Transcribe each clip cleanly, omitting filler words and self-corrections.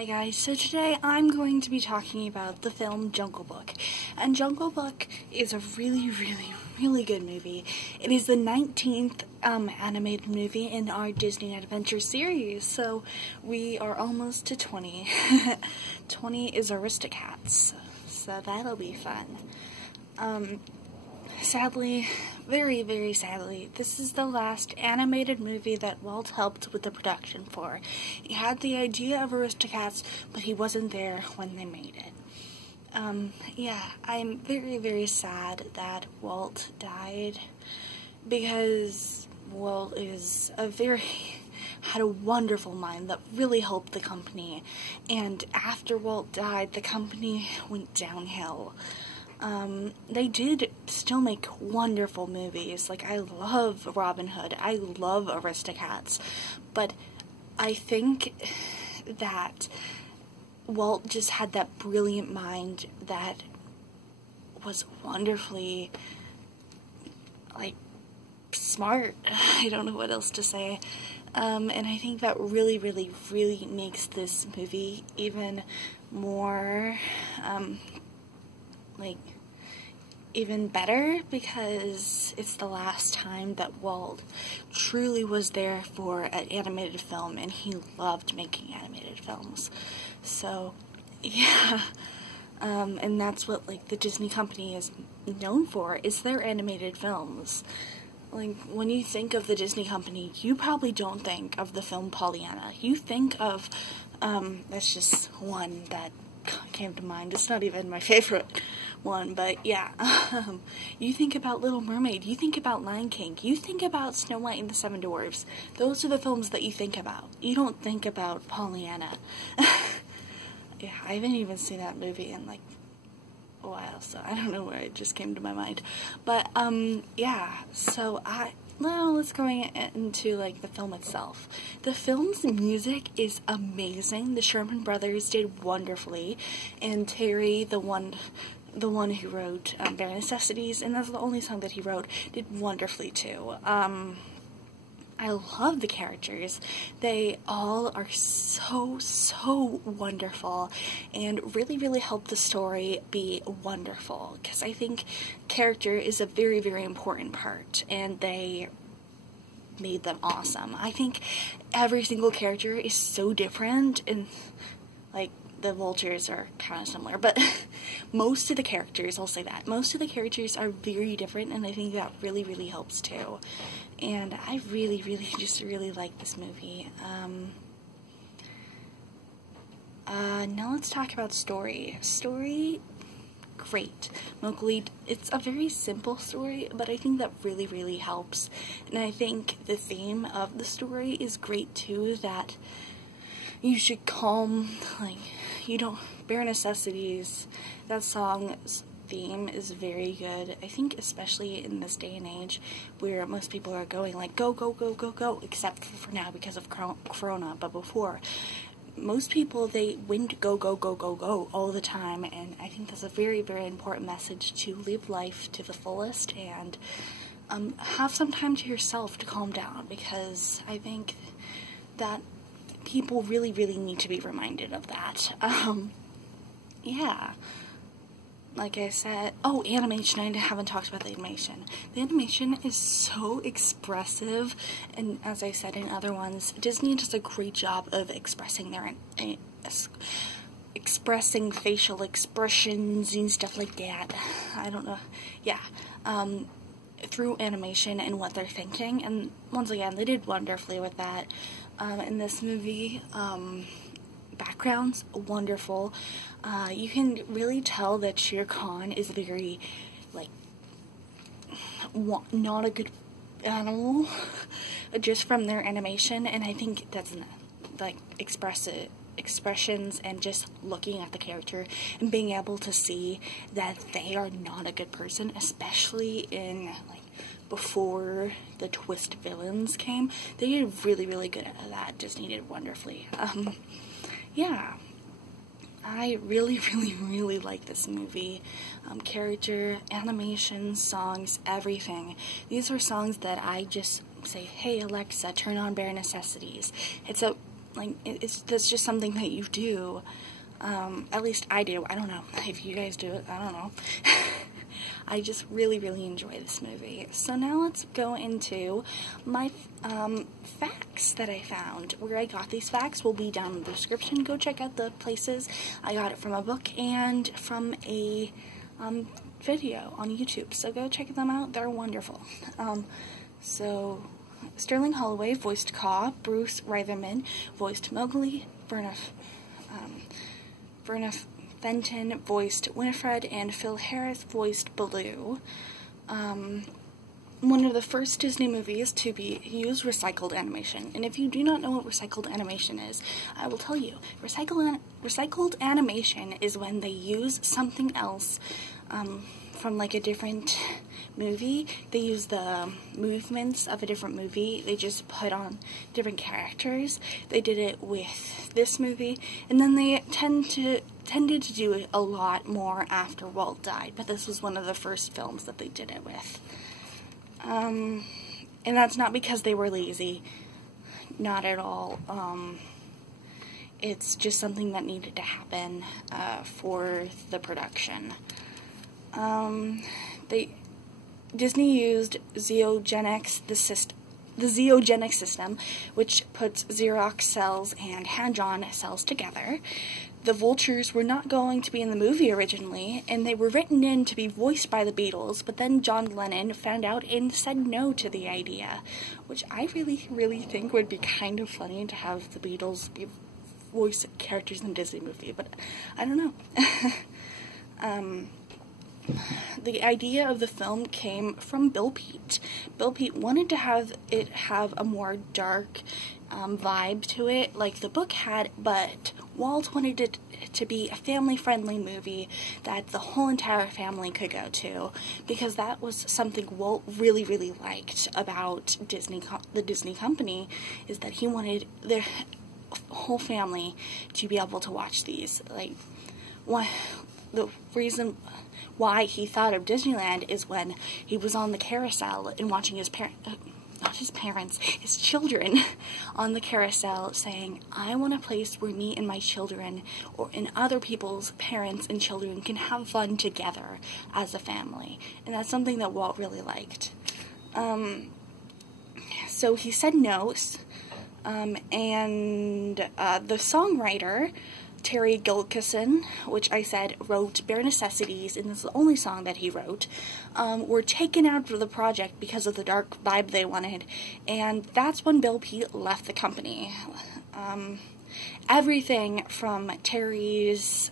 Hi guys, so today I'm going to be talking about the film Jungle Book. And Jungle Book is a really good movie. It is the 19th animated movie in our Disney Adventure series, so we are almost to 20. 20 is Aristocats, so that'll be fun. Sadly, very sadly, this is the last animated movie that Walt helped with the production for. He had the idea of Aristocats, but he wasn't there when they made it. Yeah, I'm very sad that Walt died, because Walt had a wonderful mind that really helped the company, and after Walt died, the company went downhill. They did still make wonderful movies. Like, I love Robin Hood, I love Aristocats, but I think that Walt just had that brilliant mind that was wonderfully, like, smart. I don't know what else to say. And I think that really makes this movie even more, even better, because it's the last time that Walt truly was there for an animated film, and he loved making animated films. So, yeah, and that's what, like, the Disney company is known for, is their animated films. Like, when you think of the Disney company, you probably don't think of the film Pollyanna. You think of, that's just one that came to mind. It's not even my favorite one, but yeah. You think about Little Mermaid, you think about Lion King, you think about Snow White and the Seven Dwarfs. Those are the films that you think about. You don't think about Pollyanna. Yeah, I haven't even seen that movie in, like, a while, so I don't know where it just came to my mind. But, yeah, so well, let's go into, like, the film itself. The film's music is amazing. The Sherman Brothers did wonderfully, and Terry, the one who wrote Bare Necessities, and that's the only song that he wrote, did wonderfully too. I love the characters. They all are so wonderful, and really help the story be wonderful, because I think character is a very important part, and they made them awesome. I think every single character is so different, and, like, the vultures are kind of similar, but most of the characters, I'll say that, most of the characters are very different, and I think that really helps too. And I really like this movie. Now let's talk about story. Story, great. Mowgli, it's a very simple story, but I think that really helps. And I think the theme of the story is great too, that you should calm, like, you don't, Bare Necessities, that song's theme is very good. I think especially in this day and age where most people are going, like, go, except for now because of Corona, but before, most people, they went go all the time, and I think that's a very important message, to live life to the fullest, and have some time to yourself to calm down, because I think that people really need to be reminded of that. Yeah. Like I said, oh, animation, I haven't talked about the animation. The animation is so expressive, and as I said in other ones, Disney does a great job of expressing expressing facial expressions and stuff like that. I don't know. Yeah. Through animation and what they're thinking, and once again, they did wonderfully with that. In this movie, backgrounds, wonderful. You can really tell that Shere Khan is very, like, not a good animal, just from their animation, and I think that's, like, expressions and just looking at the character and being able to see that they are not a good person, especially in, like, before the twist villains came. They did really good at that. Disney did wonderfully. Yeah, I really like this movie. Character, animation, songs, everything. These are songs that I just say, hey Alexa, turn on Bare Necessities. It's a like, that's just something that you do. At least I do. I don't know if you guys do it. I don't know. I just really, really enjoy this movie. So now let's go into my facts that I found. Where I got these facts will be down in the description. Go check out the places. I got it from a book and from a video on YouTube. So go check them out. They're wonderful. So Sterling Holloway voiced Kaa, Bruce Reitherman voiced Mowgli, Verna Fenton voiced Winifred, and Phil Harris voiced Baloo. One of the first Disney movies to use recycled animation. And if you do not know what recycled animation is, I will tell you. Recycled animation is when they use something else from like a different movie. They use the movements of a different movie. They just put on different characters. They did it with this movie, and then they tended to do it a lot more after Walt died, but this was one of the first films that they did it with. And that's not because they were lazy. Not at all. It's just something that needed to happen for the production. Disney used Zeogenics, the Zeogenic system, which puts Xerox cells and hand-drawn cells together. The vultures were not going to be in the movie originally, and they were written in to be voiced by the Beatles, but then John Lennon found out and said no to the idea, which I really, really think would be kind of funny to have the Beatles be voice characters in a Disney movie, but I don't know. The idea of the film came from Bill Peet. Bill Peet wanted to have it have a more dark vibe to it, like the book had, but Walt wanted it to be a family-friendly movie that the whole entire family could go to, because that was something Walt really, really liked about the Disney company, is that he wanted the whole family to be able to watch these. Like, the reason why he thought of Disneyland is when he was on the carousel and watching his children on the carousel saying, I want a place where me and my children and other people's parents and children can have fun together as a family. And that's something that Walt really liked. So he said no, and the songwriter, Terry Gilkyson, which I said wrote Bare Necessities, and this is the only song that he wrote, were taken out of the project because of the dark vibe they wanted, and that's when Bill Peet left the company. Everything from Terry's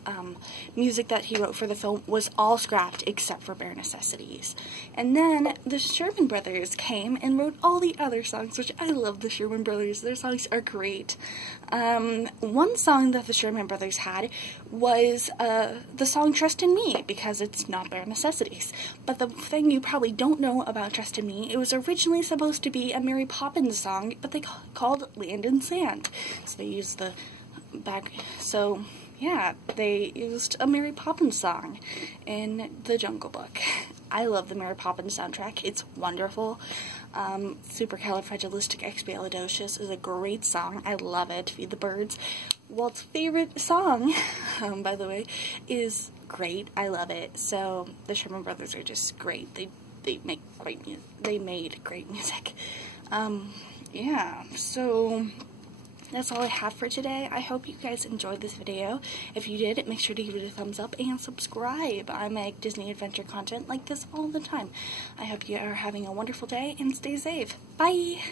music that he wrote for the film was all scrapped except for Bare Necessities. And then the Sherman Brothers came and wrote all the other songs, which I love the Sherman Brothers. Their songs are great. One song that the Sherman Brothers had was the song Trust in Me, because it's not Bare Necessities. But the thing you probably don't know about Trust in Me, it was originally supposed to be a Mary Poppins song, but they called Land and Sand. So they used the so yeah, they used a Mary Poppins song in the Jungle Book. I love the Mary Poppins soundtrack. It's wonderful. Supercalifragilisticexpialidocious is a great song. I love it. Feed the Birds. Walt's favorite song, by the way, is great. I love it. So the Sherman Brothers are just great. They make great music. They made great music. Yeah, so that's all I have for today. I hope you guys enjoyed this video. If you did, make sure to give it a thumbs up and subscribe. I make Disney adventure content like this all the time. I hope you are having a wonderful day and stay safe. Bye!